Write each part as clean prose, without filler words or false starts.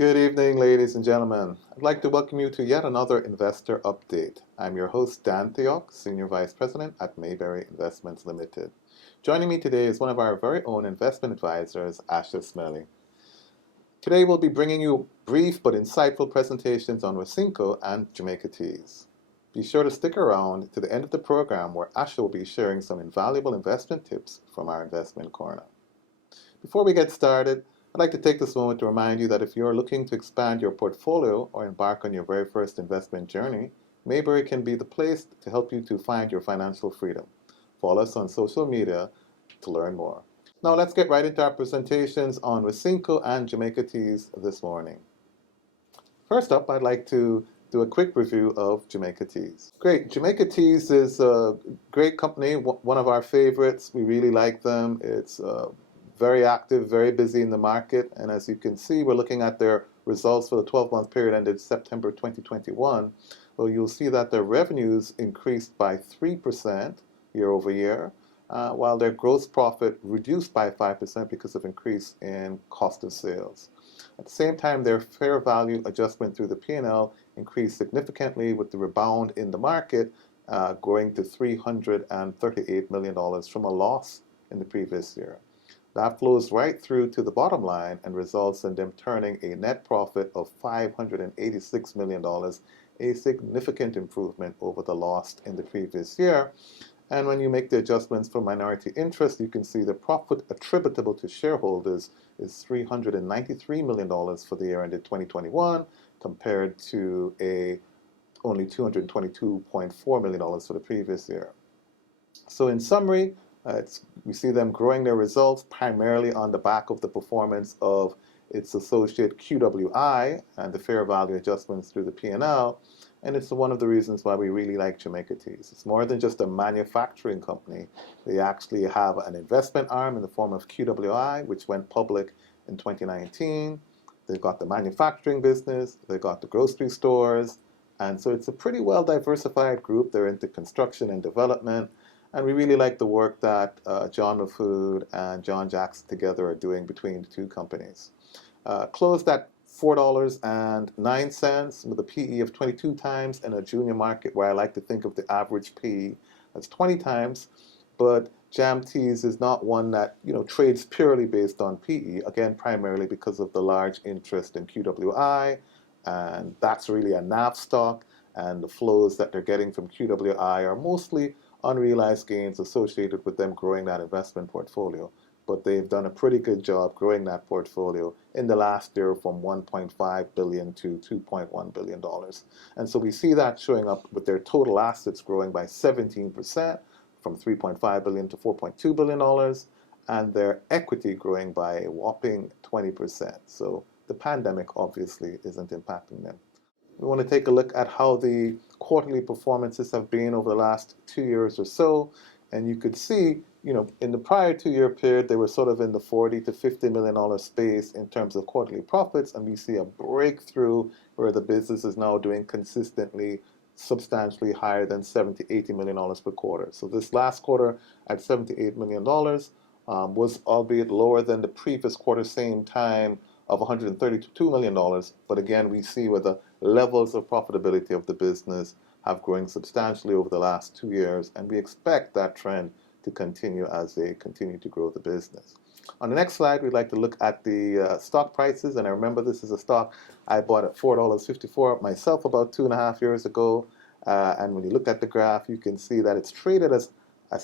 Good evening, ladies and gentlemen. I'd like to welcome you to yet another investor update. I'm your host, Dan Theok, Senior Vice President at Mayberry Investments Limited. Joining me today is one of our very own investment advisors, Asha Smelly. Today we'll be bringing you brief but insightful presentations on WISYNCO and Jamaica Teas. Be sure to stick around to the end of the program where Asha will be sharing some invaluable investment tips from our investment corner. Before we get started, I'd like to take this moment to remind you that if you're looking to expand your portfolio or embark on your very first investment journey, Mayberry can be the place to help you to find your financial freedom. Follow us on social media to learn more. Now let's get right into our presentations on WISYNCO and Jamaica Teas this morning. First up, I'd like to do a quick review of Jamaica Teas. Great, Jamaica Teas is a great company, one of our favorites. We really like them. It's very active, very busy in the market, and as you can see, we're looking at their results for the 12-month period ended September 2021. Well, you'll see that their revenues increased by 3% year over year, while their gross profit reduced by 5% because of increase in cost of sales. At the same time, their fair value adjustment through the P&L increased significantly with the rebound in the market, growing to $338 million from a loss in the previous year. That flows right through to the bottom line and results in them turning a net profit of $586 million, a significant improvement over the loss in the previous year. And when you make the adjustments for minority interest, you can see the profit attributable to shareholders is $393 million for the year ended 2021, compared to only $222.4 million for the previous year. So in summary, we see them growing their results primarily on the back of the performance of its associate QWI and the fair value adjustments through the P&L. And it's one of the reasons why we really like Jamaica Teas. It's more than just a manufacturing company. They actually have an investment arm in the form of QWI, which went public in 2019. They've got the manufacturing business, they've got the grocery stores, and so it's a pretty well diversified group. They're into construction and development. And we really like the work that John LaFood and John Jackson together are doing between the two companies. Closed at $4.09 with a PE of 22 times in a junior market where I like to think of the average PE as 20 times. But JAMT is not one that trades purely based on PE, again, primarily because of the large interest in QWI. And that's really a NAV stock. And the flows that they're getting from QWI are mostly unrealized gains associated with them growing that investment portfolio. But they've done a pretty good job growing that portfolio in the last year from $1.5 billion to $2.1 billion. And so we see that showing up with their total assets growing by 17% from $3.5 billion to $4.2 billion, and their equity growing by a whopping 20%. So the pandemic obviously isn't impacting them. We want to take a look at how the quarterly performances have been over the last 2 years or so. And you could see, in the prior 2-year period, they were sort of in the $40 to $50 million space in terms of quarterly profits. And we see a breakthrough where the business is now doing consistently substantially higher than $70, $80 million per quarter. So this last quarter at $78 million was albeit lower than the previous quarter, same time, of $132 million. But again, we see where the levels of profitability of the business have grown substantially over the last 2 years, and we expect that trend to continue as they continue to grow the business. On the next slide, we'd like to look at the stock prices, and I remember this is a stock I bought at $4.54 myself about 2.5 years ago, and when you look at the graph, you can see that it's traded as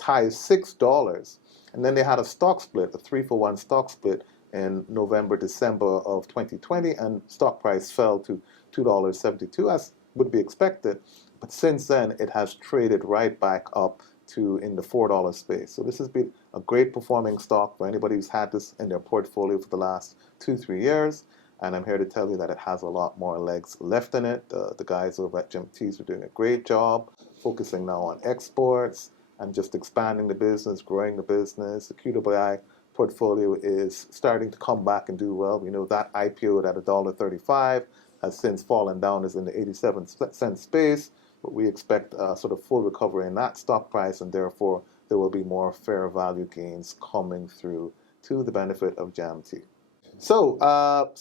high as $6, and then they had a stock split, a 3-for-1 stock split, in November, December of 2020, and stock price fell to $2.72, as would be expected. But since then, it has traded right back up to in the $4 space. So this has been a great performing stock for anybody who's had this in their portfolio for the last 2-3 years. And I'm here to tell you that it has a lot more legs left in it. The guys over at JAMT are doing a great job, focusing now on exports and just expanding the business, growing the business. The QWI portfolio is starting to come back and do well. We know that IPO'd at $1.35, has since fallen down, is in the 87-cent space, but we expect sort of full recovery in that stock price, and therefore there will be more fair value gains coming through to the benefit of JAMT. So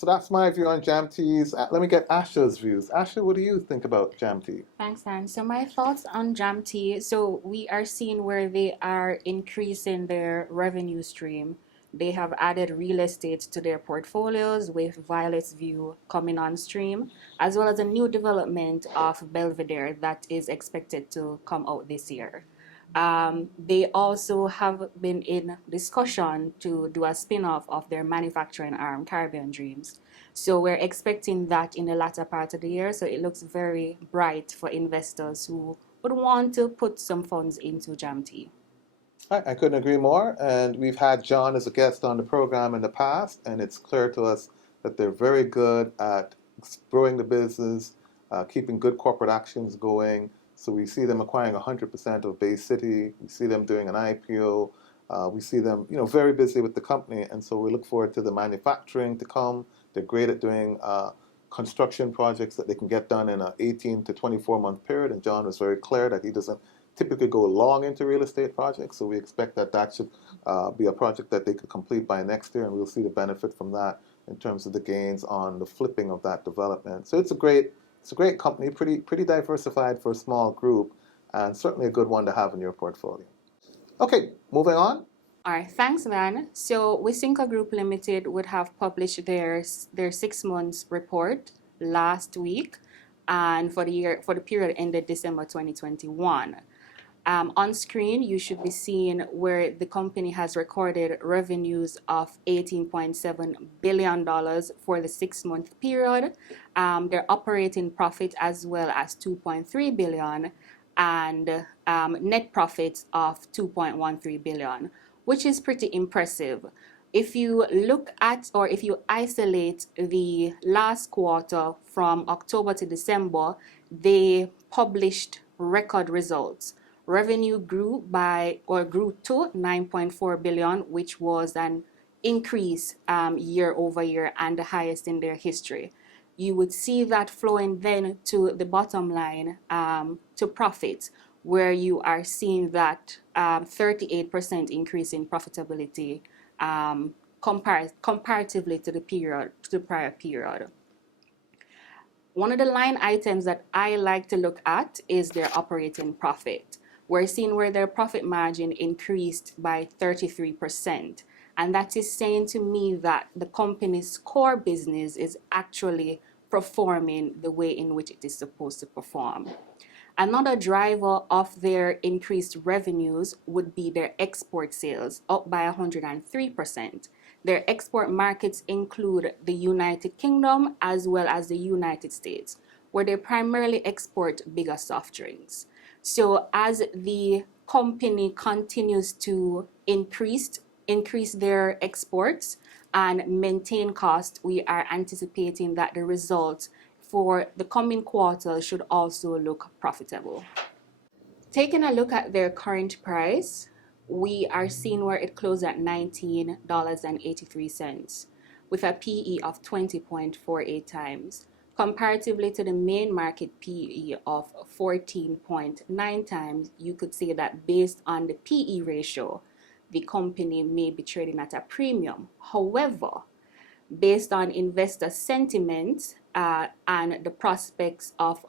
that's my view on JAMTs. Let me get Asha's views. Asha, what do you think about JAMT? Thanks, Dan. So my thoughts on JAMT. So we are seeing where they are increasing their revenue stream. They have added real estate to their portfolios with Violet's View coming on stream, as well as a new development of Belvedere that is expected to come out this year. They also have been in discussion to do a spin-off of their manufacturing arm, Caribbean Dreams. So we're expecting that in the latter part of the year. So it looks very bright for investors who would want to put some funds into JAMT. I couldn't agree more. And we've had John as a guest on the program in the past, and it's clear to us that they're very good at growing the business, keeping good corporate actions going. So we see them acquiring 100% of Bay City. We see them doing an IPO. We see them, very busy with the company, and so we look forward to the manufacturing to come. They're great at doing construction projects that they can get done in an 18 to 24-month period. And John was very clear that he doesn't typically go long into real estate projects, so we expect that that should be a project that they could complete by next year, and we'll see the benefit from that in terms of the gains on the flipping of that development. So it's a great company, pretty diversified for a small group, and certainly a good one to have in your portfolio. Okay, moving on. All right, thanks, Van. So WISYNCO Group Limited would have published their 6 months report last week, and for the period ended December 2021. On screen, you should be seeing where the company has recorded revenues of $18.7 billion for the 6 month period, their operating profit as well as $2.3 billion, and net profits of $2.13 billion, which is pretty impressive. If you look at, or if you isolate the last quarter from October to December, they published record results. Revenue grew to 9.4 billion, which was an increase year over year and the highest in their history. You would see that flowing then to the bottom line, to profits, where you are seeing that 38% increase in profitability comparatively to the prior period. One of the line items that I like to look at is their operating profit. We're seeing where their profit margin increased by 33%. And that is saying to me that the company's core business is actually performing the way in which it is supposed to perform. Another driver of their increased revenues would be their export sales, up by 103%. Their export markets include the United Kingdom as well as the United States, where they primarily export bigger soft drinks. So as the company continues to increase their exports and maintain cost, we are anticipating that the results for the coming quarter should also look profitable. Taking a look at their current price, we are seeing where it closed at $19.83 with a PE of 20.48 times. Comparatively to the main market PE of 14.9 times, you could say that based on the PE ratio, the company may be trading at a premium. However, based on investor sentiment and the prospects of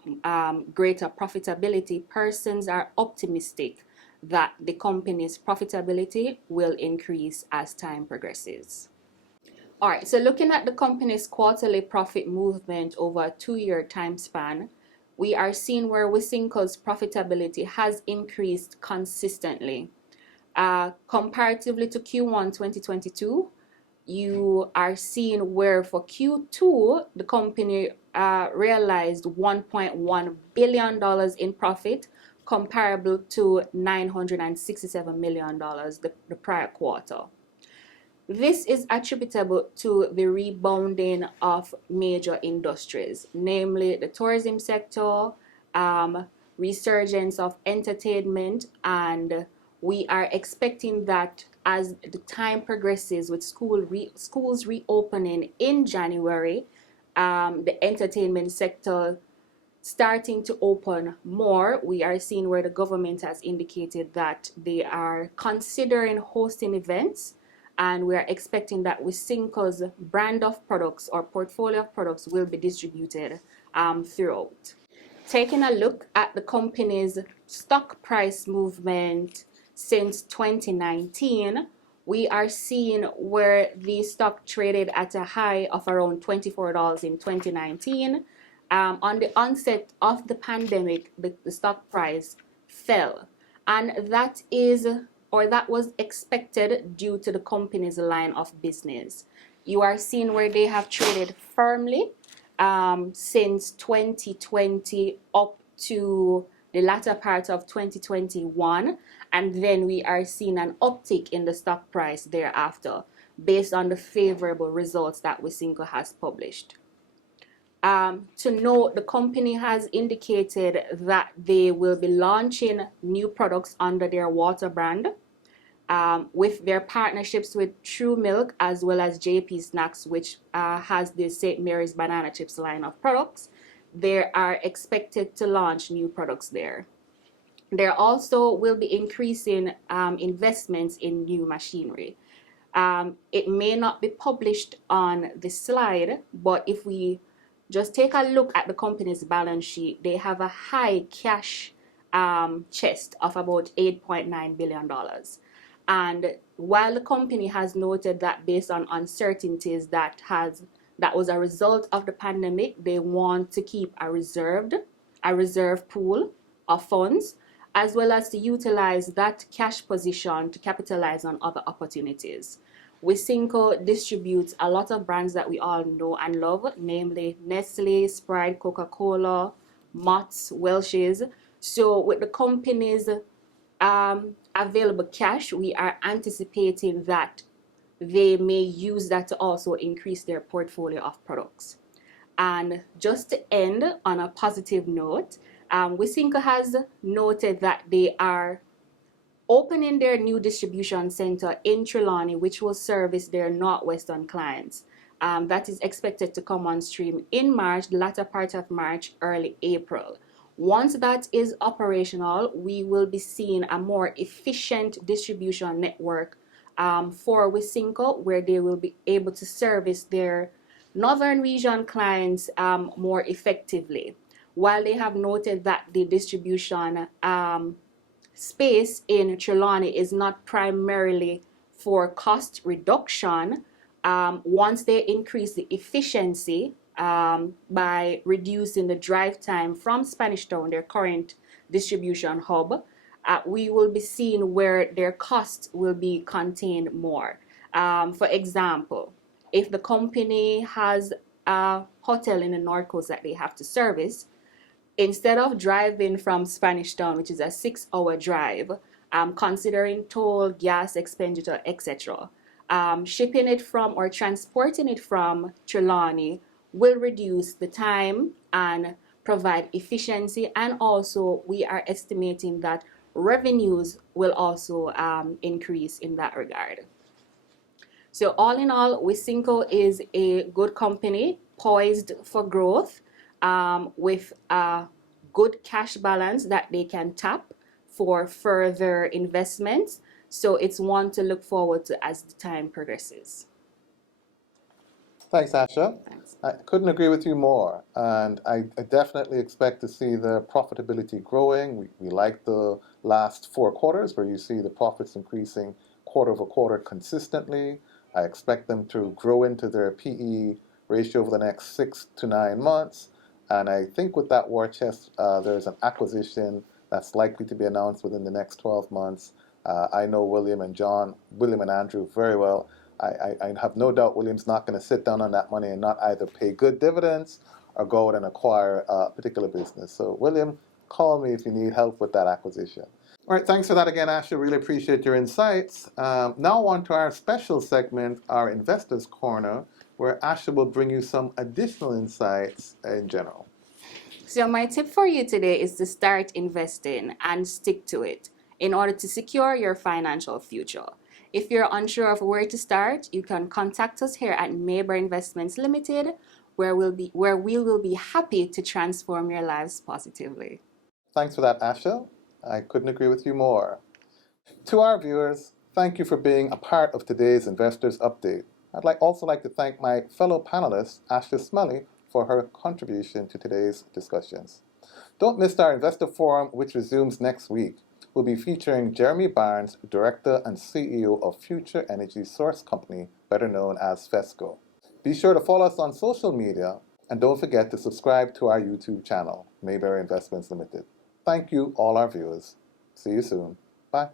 greater profitability, persons are optimistic that the company's profitability will increase as time progresses. All right, so looking at the company's quarterly profit movement over a 2-year time span, we are seeing where WISYNCO's profitability has increased consistently. Comparatively to Q1 2022, you are seeing where for Q2, the company realized $1.1 billion in profit, comparable to $967 million the prior quarter. This is attributable to the rebounding of major industries, namely the tourism sector, resurgence of entertainment, and we are expecting that as the time progresses with schools reopening in January, the entertainment sector starting to open more. We are seeing where the government has indicated that they are considering hosting events and we are expecting that WISYNCO's brand of products or portfolio of products will be distributed throughout. Taking a look at the company's stock price movement since 2019, we are seeing where the stock traded at a high of around $24 in 2019. On the onset of the pandemic, the stock price fell, and that was expected due to the company's line of business. You are seeing where they have traded firmly since 2020 up to the latter part of 2021, and then we are seeing an uptick in the stock price thereafter based on the favorable results that WISYNCO has published. To note, the company has indicated that they will be launching new products under their water brand with their partnerships with True Milk as well as JP Snacks, which has the St. Mary's Banana Chips line of products. They are expected to launch new products there. There also will be increasing investments in new machinery. It may not be published on the slide, but if we just take a look at the company's balance sheet, they have a high cash chest of about $8.9 billion. And while the company has noted that based on uncertainties that was a result of the pandemic, they want to keep a reserve pool of funds, as well as to utilize that cash position to capitalize on other opportunities. WISYNCO distributes a lot of brands that we all know and love, namely Nestle, Sprite, Coca-Cola, Mott's, Welch's. So with the company's available cash, we are anticipating that they may use that to also increase their portfolio of products. And just to end on a positive note, WISYNCO has noted that they are opening their new distribution center in Trelawney, which will service their Northwestern clients. That is expected to come on stream in March, the latter part of March, early April. Once that is operational, we will be seeing a more efficient distribution network for WISYNCO, where they will be able to service their Northern region clients more effectively. While they have noted that the distribution space in Trelawney is not primarily for cost reduction, once they increase the efficiency by reducing the drive time from Spanish Town, their current distribution hub, we will be seeing where their costs will be contained more. For example, if the company has a hotel in the North Coast that they have to service, instead of driving from Spanish Town, which is a 6-hour drive, considering toll, gas expenditure, etc., shipping it from or transporting it from Trelawney will reduce the time and provide efficiency, and also we are estimating that revenues will also increase in that regard. So all in all, WISYNCO is a good company poised for growth with a good cash balance that they can tap for further investments. So it's one to look forward to as the time progresses. Thanks, Asha. Thanks. I couldn't agree with you more, and I definitely expect to see the profitability growing. We like the last 4 quarters where you see the profits increasing quarter over quarter consistently. I expect them to grow into their PE ratio over the next 6 to 9 months, and I think with that war chest, there's an acquisition that's likely to be announced within the next 12 months. I know William and Andrew very well. I have no doubt William's not going to sit down on that money and not either pay good dividends or go out and acquire a particular business. So William, call me if you need help with that acquisition. All right, thanks for that again, Asha. Really appreciate your insights. Now on to our special segment, our Investors Corner, where Asha will bring you some additional insights in general. So my tip for you today is to start investing and stick to it in order to secure your financial future. If you're unsure of where to start, you can contact us here at Mayberry Investments Limited, where we will be happy to transform your lives positively. Thanks for that, Asha. I couldn't agree with you more. To our viewers, Thank you for being a part of today's Investors Update. I'd also like to thank my fellow panelist, Ashley Smelly, for her contribution to today's discussions. Don't miss our Investor Forum, which resumes next week. We'll be featuring Jeremy Barnes, Director and CEO of Future Energy Source Company, better known as FESCO. Be sure to follow us on social media, and don't forget to subscribe to our YouTube channel, Mayberry Investments Limited. Thank you, all our viewers. See you soon. Bye.